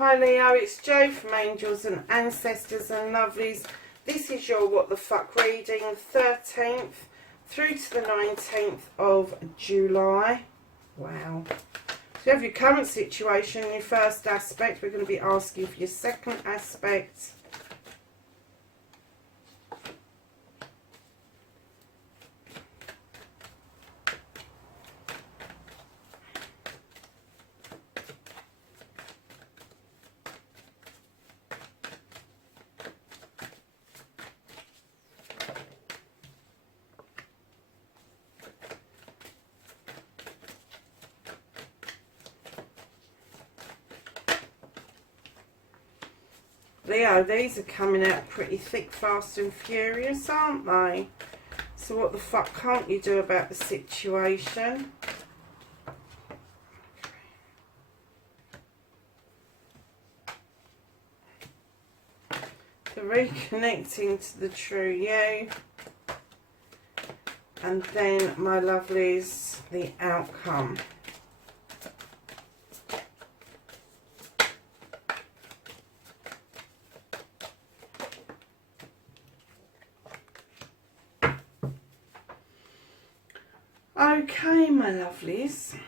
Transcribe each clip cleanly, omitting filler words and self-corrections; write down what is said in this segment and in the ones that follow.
Hi Leo, it's Jo from Angels and Ancestors and Lovelies. This is your What the Fuck reading, 13th through to the 19th of July. Wow. So you have your current situation, your first aspect. We're going to be asking for your second aspect. Leo, these are coming out pretty thick, fast and furious, aren't they? So what the fuck can't you do about the situation? The reconnecting to the true you. And then, my lovelies, the outcome. Okay, my lovelies.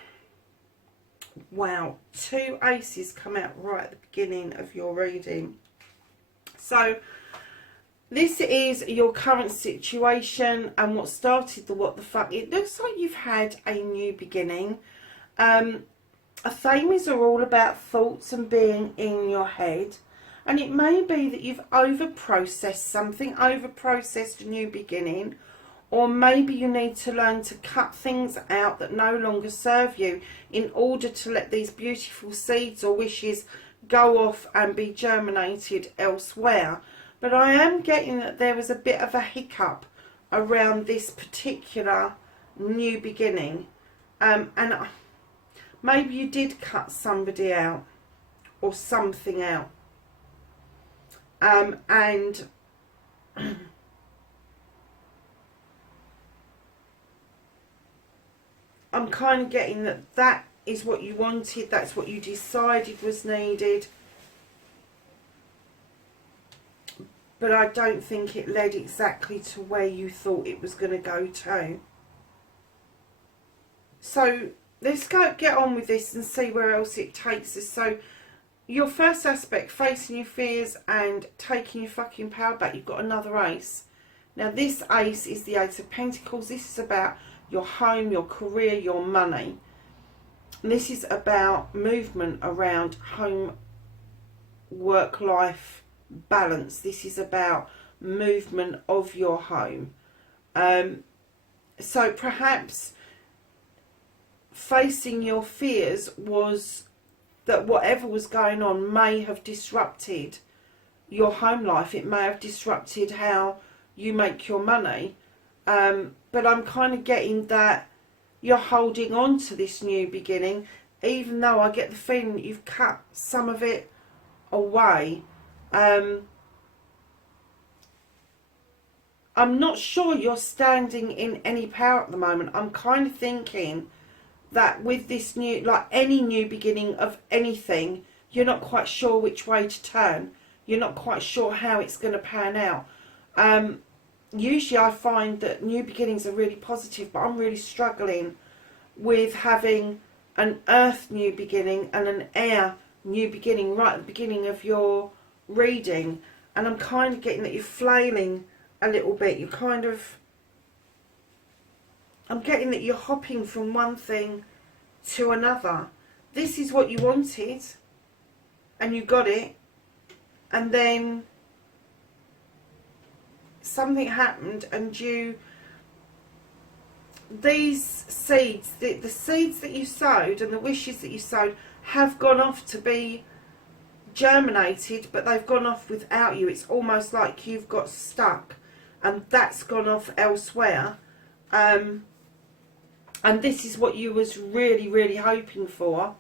Wow, two aces come out right at the beginning of your reading. So, this is your current situation and what started the what the fuck. It looks like you've had a new beginning. Themes are all about thoughts and being in your head. And it may be that you've over-processed something, over-processed a new beginning. Or maybe you need to learn to cut things out that no longer serve you in order to let these beautiful seeds or wishes go off and be germinated elsewhere. But I am getting that there was a bit of a hiccup around this particular new beginning. And maybe you did cut somebody out or something out. And I'm kind of getting that that is what you wanted, that's what you decided was needed. But I don't think it led exactly to where you thought it was going to go to. So let's get on with this and see where else it takes us. So your first aspect, facing your fears and taking your fucking power back, you've got another ace. Now this ace is the Ace of Pentacles. This is about your home, your career, your money. And this is about movement around home, work-life balance. This is about movement of your home. So perhaps facing your fears was that whatever was going on may have disrupted your home life. It may have disrupted how you make your money. But I'm kind of getting that you're holding on to this new beginning, even though I get the feeling that you've cut some of it away. I'm not sure you're standing in any power at the moment. I'm kind of thinking that with this new, like any new beginning of anything, you're not quite sure which way to turn. You're not quite sure how it's going to pan out. Usually I find that new beginnings are really positive, but I'm really struggling with having an earth new beginning and an air new beginning right at the beginning of your reading. And I'm kind of getting that you're flailing a little bit. You're kind of, I'm getting that you're hopping from one thing to another. This is what you wanted and you got it, and then something happened and these seeds, the seeds that you sowed and the wishes that you sowed have gone off to be germinated, but they've gone off without you. It's almost like you've got stuck and that's gone off elsewhere. And this is what you was really, really hoping for.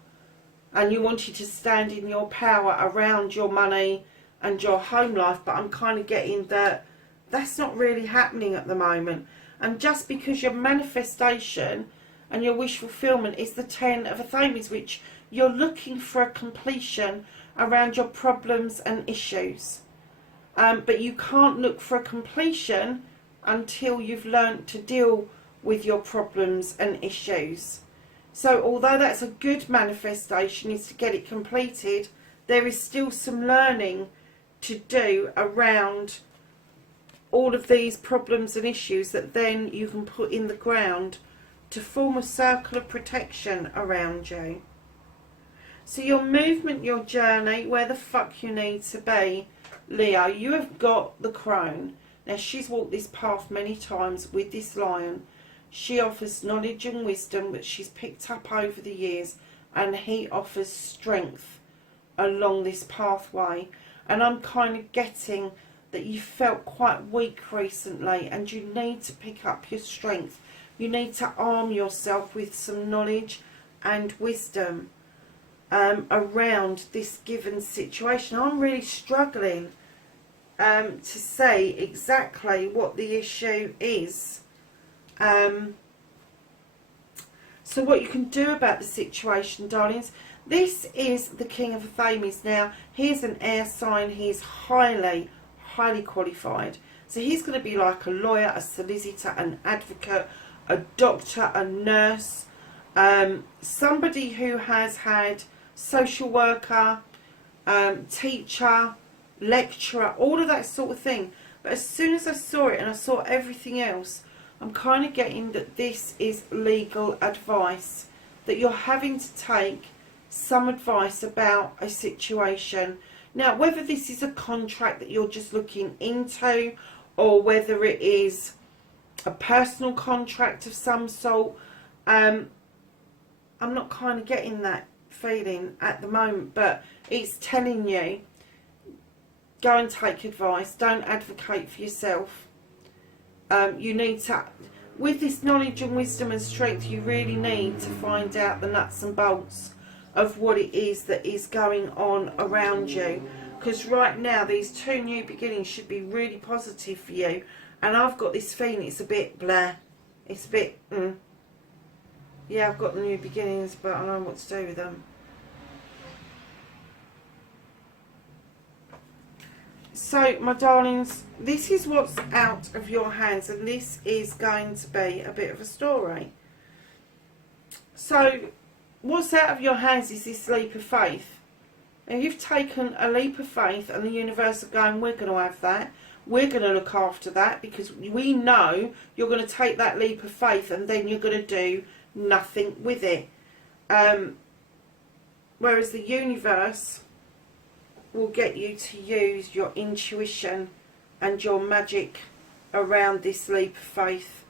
And you wanted to stand in your power around your money and your home life, but I'm kind of getting that that's not really happening at the moment. And just because your manifestation and your wish fulfillment is the 10 of Athames, which you're looking for a completion around your problems and issues. But you can't look for a completion until you've learnt to deal with your problems and issues. So although that's a good manifestation, is to get it completed, there is still some learning to do around all of these problems and issues that then you can put in the ground to form a circle of protection around you. So your movement, your journey, where the fuck you need to be, Leo, you have got the crone. Now, she's walked this path many times with this lion. She offers knowledge and wisdom that she's picked up over the years, and he offers strength along this pathway. And I'm kind of getting that you felt quite weak recently, and you need to pick up your strength. You need to arm yourself with some knowledge and wisdom around this given situation. I'm really struggling to say exactly what the issue is. So what you can do about the situation, darlings, this is the King of Athames. Now, he's an air sign. He's highly qualified. So he's going to be like a lawyer, a solicitor, an advocate, a doctor, a nurse, somebody who has had social worker, teacher, lecturer, all of that sort of thing. But as soon as I saw it and I saw everything else, I'm kind of getting that this is legal advice, that you're having to take some advice about a situation. Now, whether this is a contract that you're just looking into, or whether it is a personal contract of some sort, I'm not kind of getting that feeling at the moment, but it's telling you, go and take advice, don't advocate for yourself. You need to, with this knowledge and wisdom and strength, you really need to find out the nuts and bolts of what it is that is going on around you, because right now these two new beginnings should be really positive for you, and I've got this feeling it's a bit blah, it's a bit yeah, I've got the new beginnings, but I don't know what to do with them. So, my darlings, this is what's out of your hands, and this is going to be a bit of a story. So, what's out of your hands is this leap of faith. And you've taken a leap of faith, and the universe are going, we're going to have that. We're going to look after that, because we know you're going to take that leap of faith and then you're going to do nothing with it. Whereas the universe will get you to use your intuition and your magic around this leap of faith.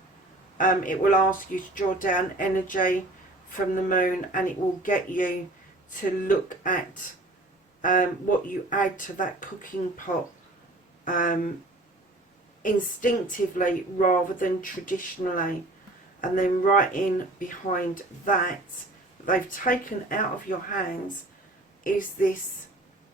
It will ask you to draw down energy from the moon, and it will get you to look at what you add to that cooking pot instinctively rather than traditionally. And then right in behind that, they've taken out of your hands is this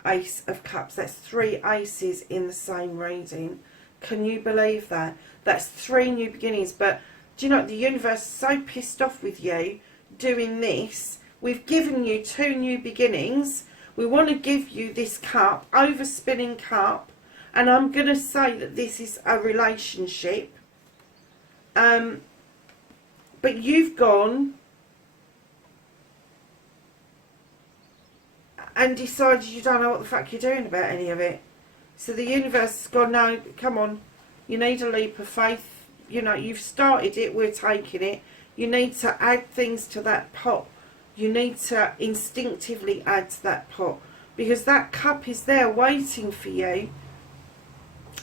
Ace of Cups. That's 3 aces in the same reading. Can you believe that? That's 3 new beginnings. But do you know, the universe is so pissed off with you doing this. We've given you 2 new beginnings. We want to give you this cup, overspinning cup. And I'm going to say that this is a relationship. But you've gone and decided you don't know what the fuck you're doing about any of it. So the universe has gone, no, come on, you need a leap of faith. You know, you've started it, we're taking it. You need to add things to that pot. You need to instinctively add to that pot, because that cup is there waiting for you.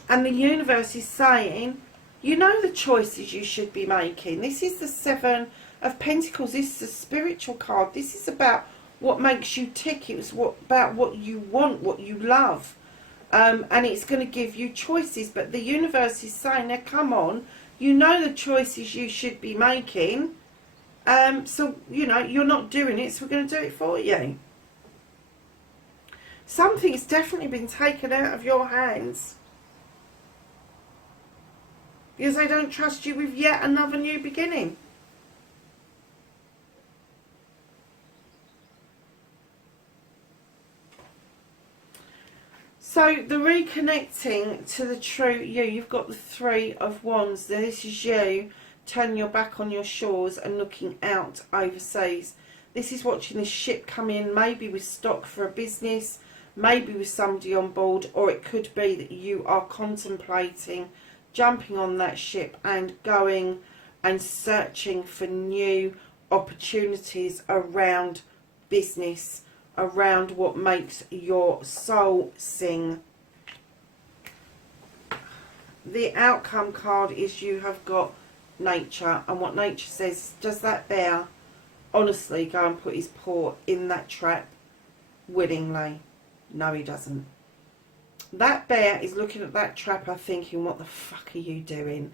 And the universe is saying, you know the choices you should be making. This is the 7 of Pentacles. This is a spiritual card. This is about what makes you tick. It's about what you want, what you love. And it's going to give you choices. But the universe is saying, now come on, you know the choices you should be making. So, you know, you're not doing it, so we're going to do it for you. Something's definitely been taken out of your hands, because they don't trust you with yet another new beginning. So the reconnecting to the true you, you've got the Three of Wands. This is you turning your back on your shores and looking out overseas. This is watching this ship come in, maybe with stock for a business, maybe with somebody on board, or it could be that you are contemplating jumping on that ship and going and searching for new opportunities around business, around what makes your soul sing. The outcome card is you have got nature, and what nature says, does that bear honestly go and put his paw in that trap willingly? No, he doesn't. That bear is looking at that trapper thinking, what the fuck are you doing?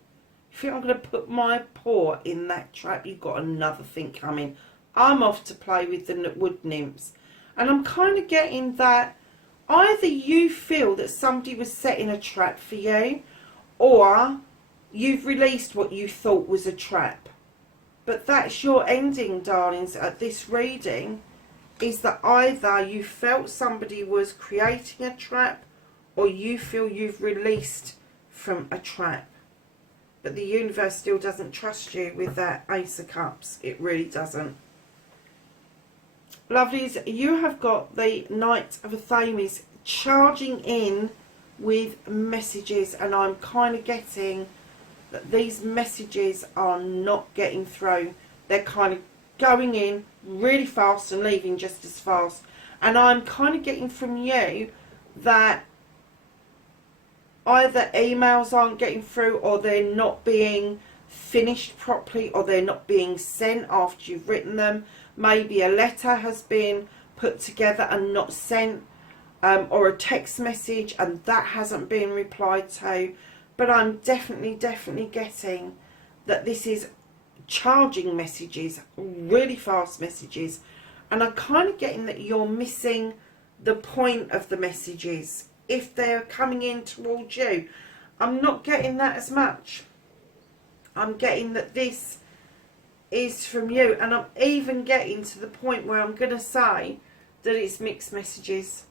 You think I'm going to put my paw in that trap? You've got another thing coming. I'm off to play with the wood nymphs. And I'm kind of getting that either you feel that somebody was setting a trap for you, or you've released what you thought was a trap. But that's your ending, darlings, at this reading, is that either you felt somebody was creating a trap, or you feel you've released from a trap. But the universe still doesn't trust you with that Ace of Cups. It really doesn't. Lovelies, you have got the Knight of Athames charging in with messages, and I'm kind of getting that these messages are not getting through. They're kind of going in really fast and leaving just as fast. And I'm kind of getting from you that either emails aren't getting through, or they're not being finished properly, or they're not being sent after you've written them. Maybe a letter has been put together and not sent, or a text message and that hasn't been replied to. But I'm definitely getting that this is charging messages, really fast messages. And I'm kind of getting that you're missing the point of the messages if they're coming in towards you. I'm not getting that as much. I'm getting that this is from you, and I'm even getting to the point where I'm going to say that it's mixed messages,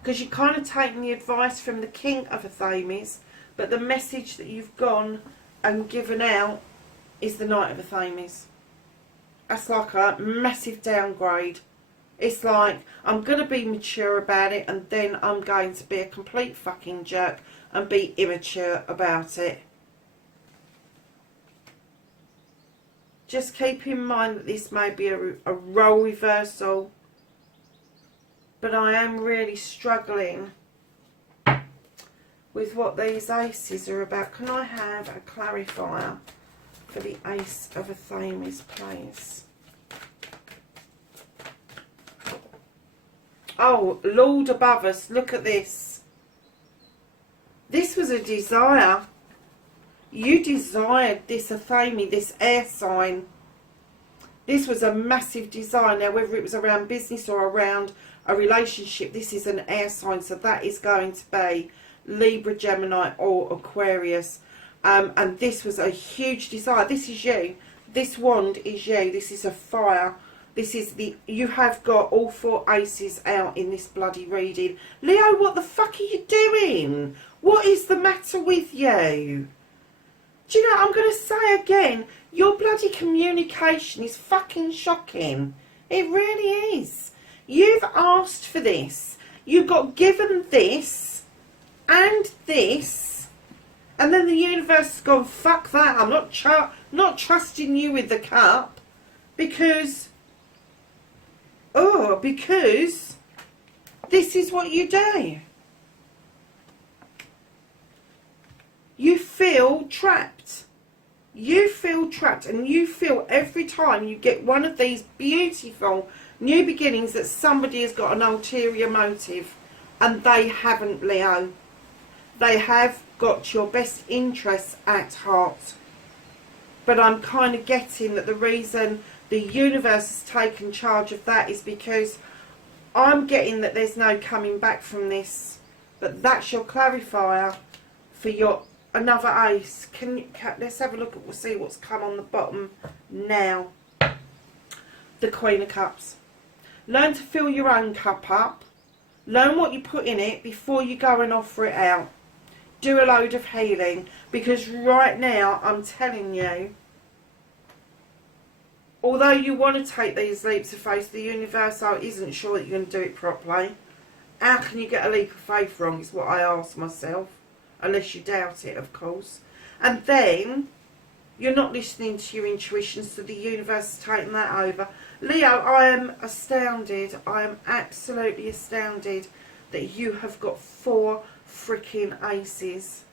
because you're kind of taking the advice from the King of Athames, but the message that you've gone and given out is the Knight of Athames. That's like a massive downgrade. It's like, I'm going to be mature about it, and then I'm going to be a complete fucking jerk and be immature about it. Just keep in mind that this may be a role reversal, but I am really struggling with what these aces are about. Can I have a clarifier for the Ace of Athames, please? Oh, Lord above us, look at this. This was a desire. You desired this Athame, this air sign. This was a massive desire. Now, whether it was around business or around a relationship, this is an air sign. So that is going to be Libra, Gemini or Aquarius. And this was a huge desire. This is you. This wand is you. This is a fire. This is the... You have got all four aces out in this bloody reading. Leo, what the fuck are you doing? What is the matter with you? Do you know, I'm going to say again, your bloody communication is fucking shocking. It really is. You've asked for this. You got given this and this. And then the universe has gone, fuck that. I'm not trusting you with the cup. Because this is what you do. You feel trapped. You feel trapped, and you feel every time you get one of these beautiful new beginnings that somebody has got an ulterior motive, and they haven't, Leo. They have got your best interests at heart. But I'm kind of getting that the reason the universe has taken charge of that is because I'm getting that there's no coming back from this. But that's your clarifier for your another ace. Let's have a look at, we'll see what's come on the bottom now. The Queen of Cups. Learn to fill your own cup up. Learn what you put in it before you go and offer it out. Do a load of healing, because right now, I'm telling you, although you want to take these leaps of faith, the universe isn't sure that you're going to do it properly. How can you get a leap of faith wrong, is what I ask myself. Unless you doubt it, of course. And then, you're not listening to your intuition, so the universe is taking that over. Leo, I am astounded. I am absolutely astounded that you have got 4 freaking aces.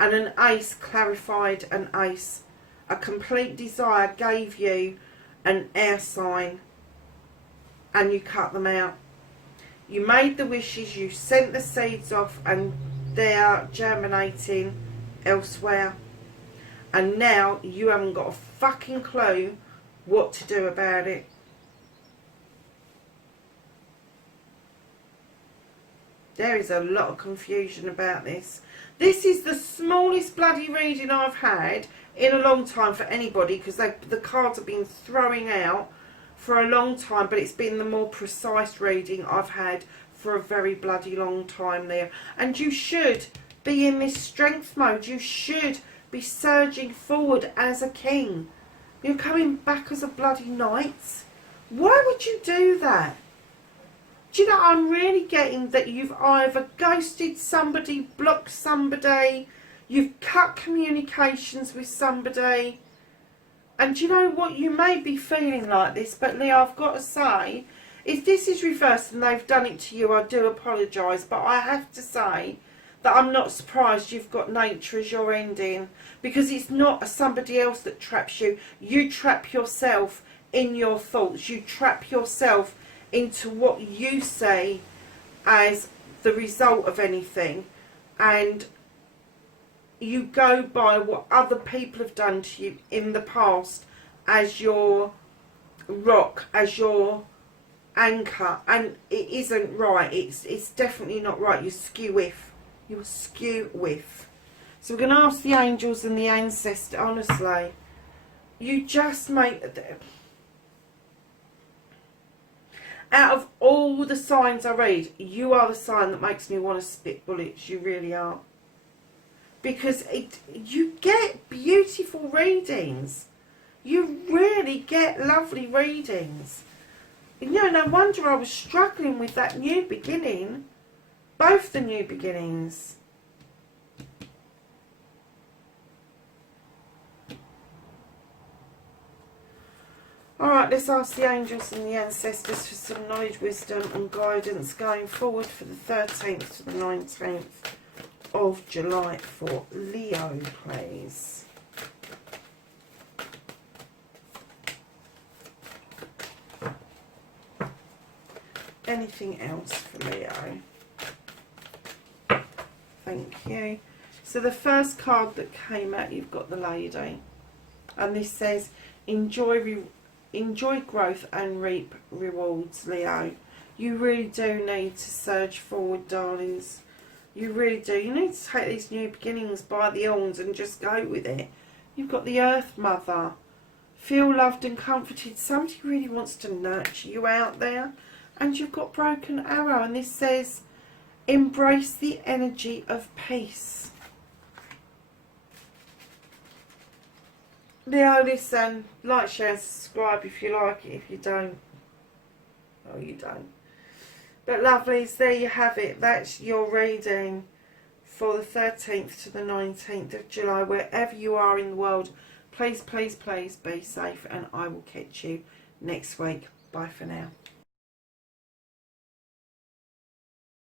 And an ace clarified an ace. A complete desire gave you an air sign. And you cut them out. You made the wishes, you sent the seeds off, and they're germinating elsewhere. And now you haven't got a fucking clue what to do about it. There is a lot of confusion about this. This is the smallest bloody reading I've had in a long time for anybody, because the cards have been throwing out for a long time, but it's been the more precise reading I've had for a very bloody long time there. And you should be in this strength mode. You should be surging forward as a king. You're coming back as a bloody knight. Why would you do that? Do you know, I'm really getting that you've either ghosted somebody, blocked somebody, you've cut communications with somebody. And do you know what? You may be feeling like this, but Leo, I've got to say, if this is reversed and they've done it to you, I do apologise. But I have to say that I'm not surprised you've got nature as your ending, because it's not somebody else that traps you. You trap yourself in your thoughts. You trap yourself into what you say as the result of anything. And you go by what other people have done to you in the past as your rock, as your anchor, and it isn't right. It's definitely not right. You're skew with. You're skew with. So we're going to ask the angels and the ancestor, honestly, you just make... Out of all the signs I read, you are the sign that makes me want to spit bullets. You really are. Because you get beautiful readings. You really get lovely readings. You know, no wonder I was struggling with that new beginning. Both the new beginnings. Alright, let's ask the angels and the ancestors for some knowledge, wisdom and guidance going forward for the 13th to the 19th of July for Leo, please. Anything else for Leo? Thank you. So the first card that came out, you've got the lady. And this says, enjoy growth and reap rewards, Leo. You really do need to surge forward, darlings. You really do. You need to take these new beginnings by the horns and just go with it. You've got the Earth Mother. Feel loved and comforted. Somebody really wants to nurture you out there. And you've got Broken Arrow. And this says, embrace the energy of peace. Leo, listen. Like, share and subscribe if you like it. If you don't, oh, you don't. But lovelies, there you have it. That's your reading for the 13th to the 19th of July. Wherever you are in the world, please, please, please be safe. And I will catch you next week. Bye for now.